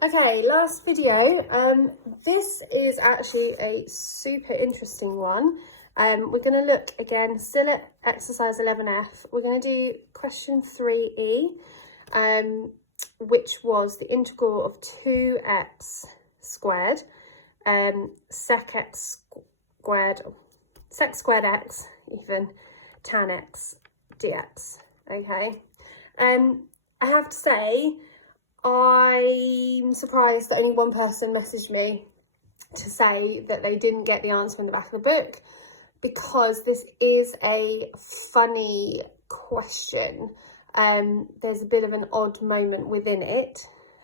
Okay, last video. This is actually a super interesting one. We're going to look again, still at exercise 11F. We're going to do question 3e, which was the integral of 2x squared, sec x squared x, even tan x dx. Okay. I have to say, I'm surprised that only one person messaged me to say that they didn't get the answer in the back of the book, because this is a funny question. There's a bit of an odd moment within it,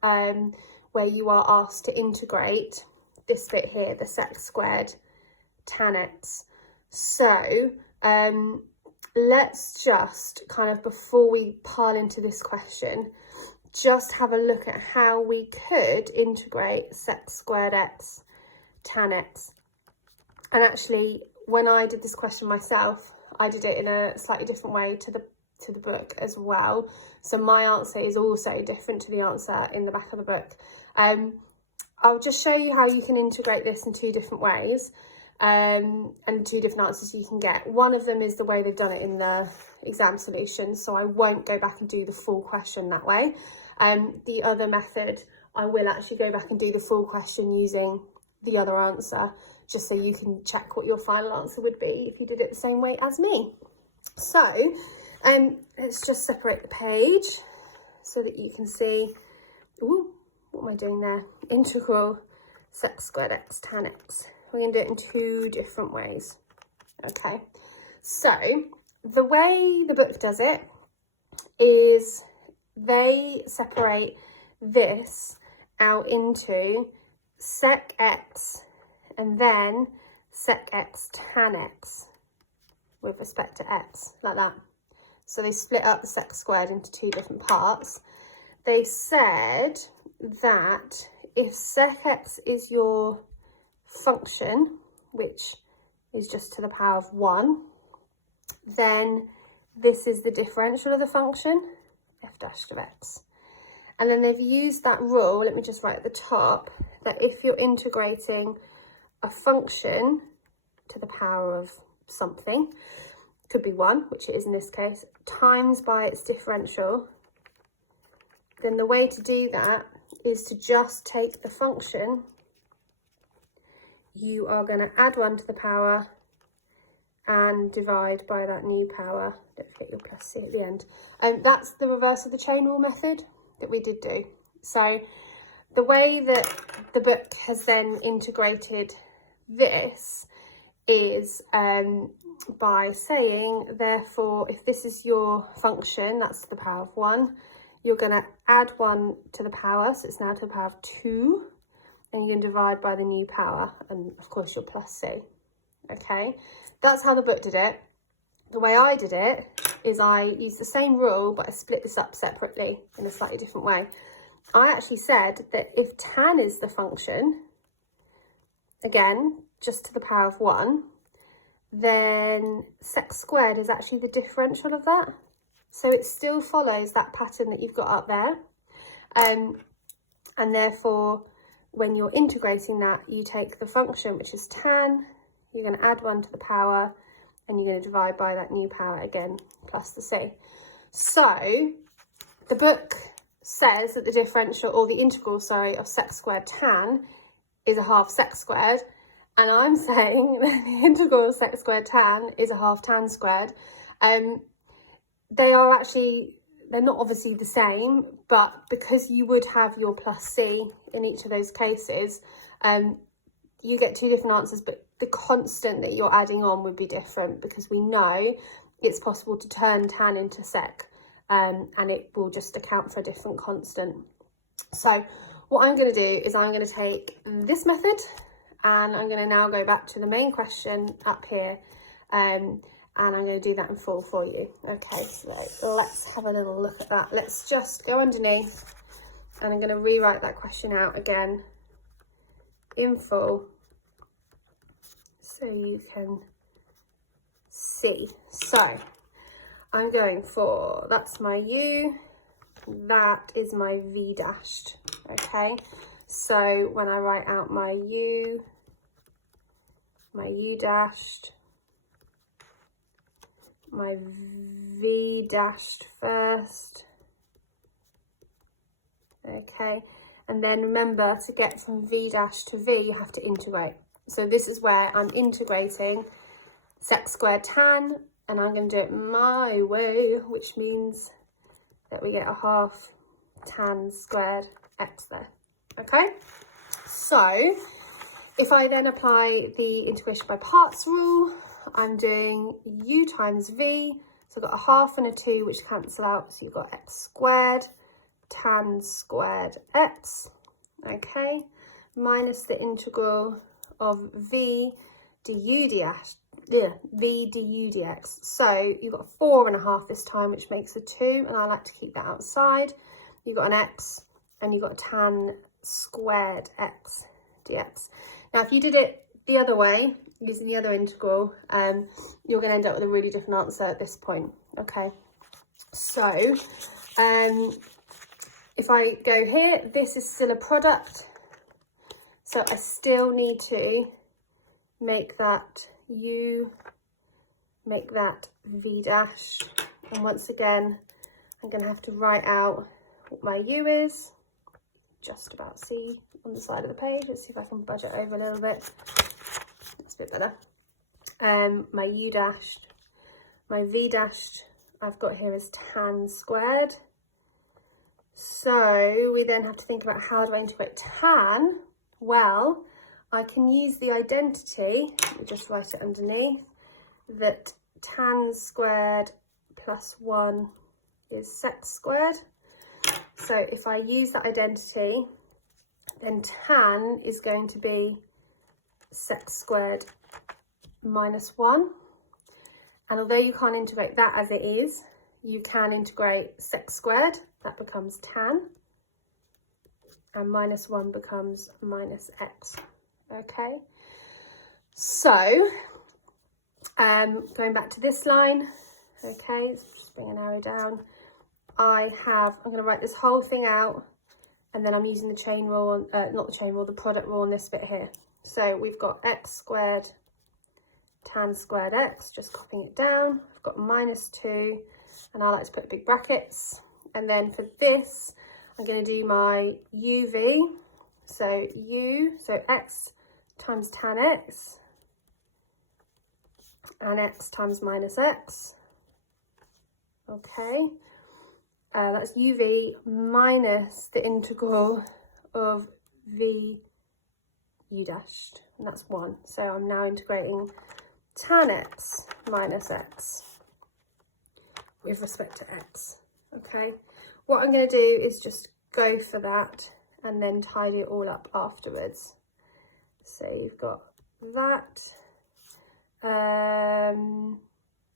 where you are asked to integrate this bit here, the sec squared tan x. So let's just kind of, before we pile into this question, just have a look at how we could integrate sec squared x tan x. And actually, when I did this question myself, I did it in a slightly different way to the book as well. So my answer is also different to the answer in the back of the book. I'll just show you how you can integrate this in two different ways, and two different answers you can get. One of them is the way they've done it in the exam solutions, so I won't go back and do the full question that way. The other method, I will actually go back and do the full question using the other answer, just so you can check what your final answer would be if you did it the same way as me. So let's just separate the page so that you can see, ooh, what am I doing there? Integral sec squared x tan x. We're going to do it in two different ways. Okay, so the way the book does it is they separate this out into sec x and then sec x tan x with respect to x, like that. So they split up the sec squared into two different parts. They said that if sec x is your function, which is just to the power of 1, then this is the differential of the function, f dash of x. And then they've used that rule, let me just write at the top, that if you're integrating a function to the power of something, could be 1, which it is in this case, times by its differential, then the way to do that is to just take the function. You are going to add 1 to the power and divide by that new power. Don't forget your plus c at the end. And that's the reverse of the chain rule method that we did do. So the way that the book has then integrated this is by saying, therefore, if this is your function, that's to the power of 1, you're going to add 1 to the power, so it's now to the power of 2, and you can divide by the new power, and of course your plus c. Okay, that's how the book did it. The way I did it is I used the same rule, but I split this up separately in a slightly different way. I actually said that if tan is the function, again, just to the power of 1, then sec squared is actually the differential of that. So it still follows that pattern that you've got up there. And therefore, when you're integrating that, you take the function, which is tan, you're going to add 1 to the power, and you're going to divide by that new power again, plus the c. So the book says that the differential, or the integral, sorry, of sec squared tan is a half sec squared, and I'm saying that the integral of sec squared tan is a half tan squared. They are actually, they're not obviously the same, but because you would have your plus c in each of those cases, you get two different answers, but the constant that you're adding on would be different, because we know it's possible to turn tan into sec, and it will just account for a different constant. So what I'm going to do is I'm going to take this method, and I'm going to now go back to the main question up here, and I'm going to do that in full for you. Okay, so let's have a little look at that. Let's just go underneath, and I'm going to rewrite that question out again in full so you can see. So I'm going for, that's my u, that is my v dashed. okay? So when I write out my u dashed, my v dashed first, okay? And then remember, to get from v dash to v, you have to integrate. So this is where I'm integrating sec squared tan, and I'm going to do it my way, which means that we get a half tan squared x there, okay? So if I then apply the integration by parts rule, I'm doing u times v, so I've got a half and a 2 which cancel out, so you've got x squared tan squared x, okay, minus the integral of v du dx, v du dx. So you've got 4.5 this time, which makes a 2, and I like to keep that outside. You've got an x, and you've got a tan squared x dx. Now, if you did it the other way, using the other integral, you're going to end up with a really different answer at this point, okay? So, if I go here, this is still a product, so I still need to make that u, make that v dash, and once again, I'm going to have to write out what my u is. Just about see on the side of the page. Let's see if I can budge it over a little bit. That's a bit better. My u dashed, my v dashed, I've got here as tan squared. So we then have to think about, how do I integrate tan? Well, I can use the identity, let me just write it underneath, that tan squared plus 1 is sec squared. So if I use that identity, then tan is going to be sec squared minus 1. And although you can't integrate that as it is, you can integrate sec squared. That becomes tan. And minus 1 becomes minus x. Okay. So, going back to this line. Okay, let's just bring an arrow down. I'm going to write this whole thing out, and then I'm using the chain rule, not the chain rule, the product rule on this bit here. So we've got x squared tan squared x, just copying it down. I've got minus 2, and I like to put big brackets. And then for this, I'm going to do my uv, so x times tan x, and x times minus x. Okay. That's uv minus the integral of v u dashed, and that's 1. So I'm now integrating tan x minus x with respect to x. Okay, what I'm going to do is just go for that and then tidy it all up afterwards. So you've got that.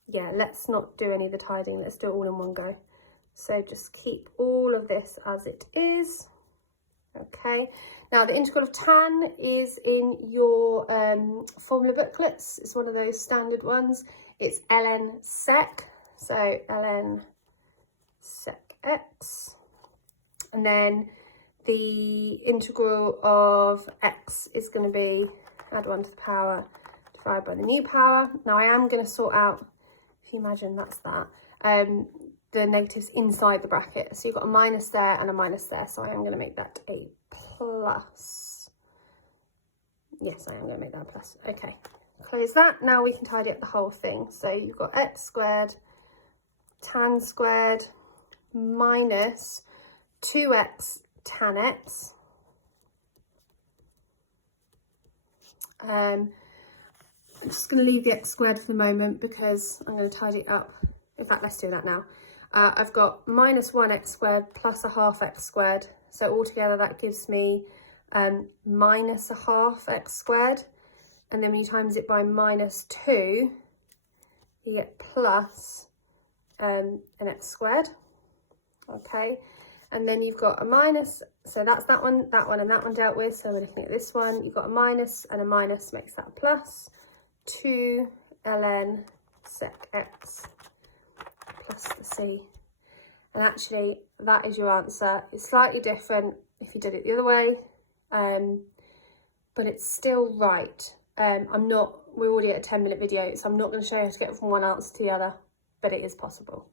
Yeah, let's not do any of the tidying, let's do it all in one go. So just keep all of this as it is. Okay, now the integral of tan is in your formula booklets. It's one of those standard ones. It's ln sec, so ln sec x. And then the integral of x is going to be add 1 to the power divided by the new power. Now I am going to sort out, if you imagine that's that, the negatives inside the bracket. So you've got a minus there and a minus there. So I am going to make that a plus. Yes, I am going to make that a plus. Okay, close that. Now we can tidy up the whole thing. So you've got x squared tan squared minus 2x tan x. I'm just going to leave the x squared for the moment because I'm going to tidy it up. In fact, let's do that now. I've got minus 1x squared plus a half x squared. So altogether that gives me minus a half x squared. And then when you times it by minus 2, you get plus an x squared. Okay. And then you've got a minus. So that's that one, and that one dealt with. So we're looking at this one. You've got a minus, and a minus makes that a plus. 2 ln sec x plus the c. And actually that is your answer. It's slightly different if you did it the other way, but it's still right. We're already at a 10-minute video, so I'm not going to show you how to get from one answer to the other, but it is possible.